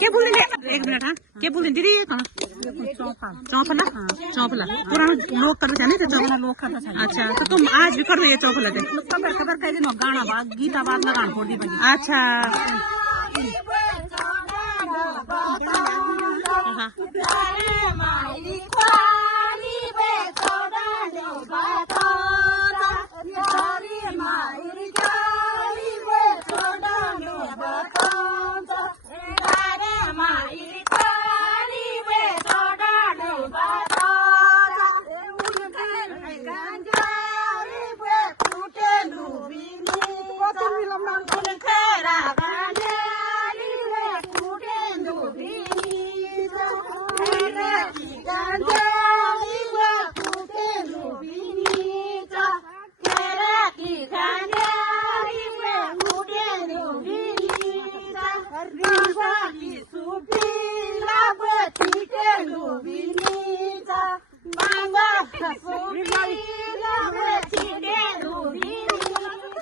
के बोलिने एक मिनट हाँ के बोलिने दीदी कहाँ चौफला चौफला पुरानो लोग करते नहीं थे चौफला लोग करते थे। अच्छा तो तुम आज भी कर रही है चौफला थे खबर खबर कह दिन गाना बाग गीता बाग लगान फोड़ दी बनी। अच्छा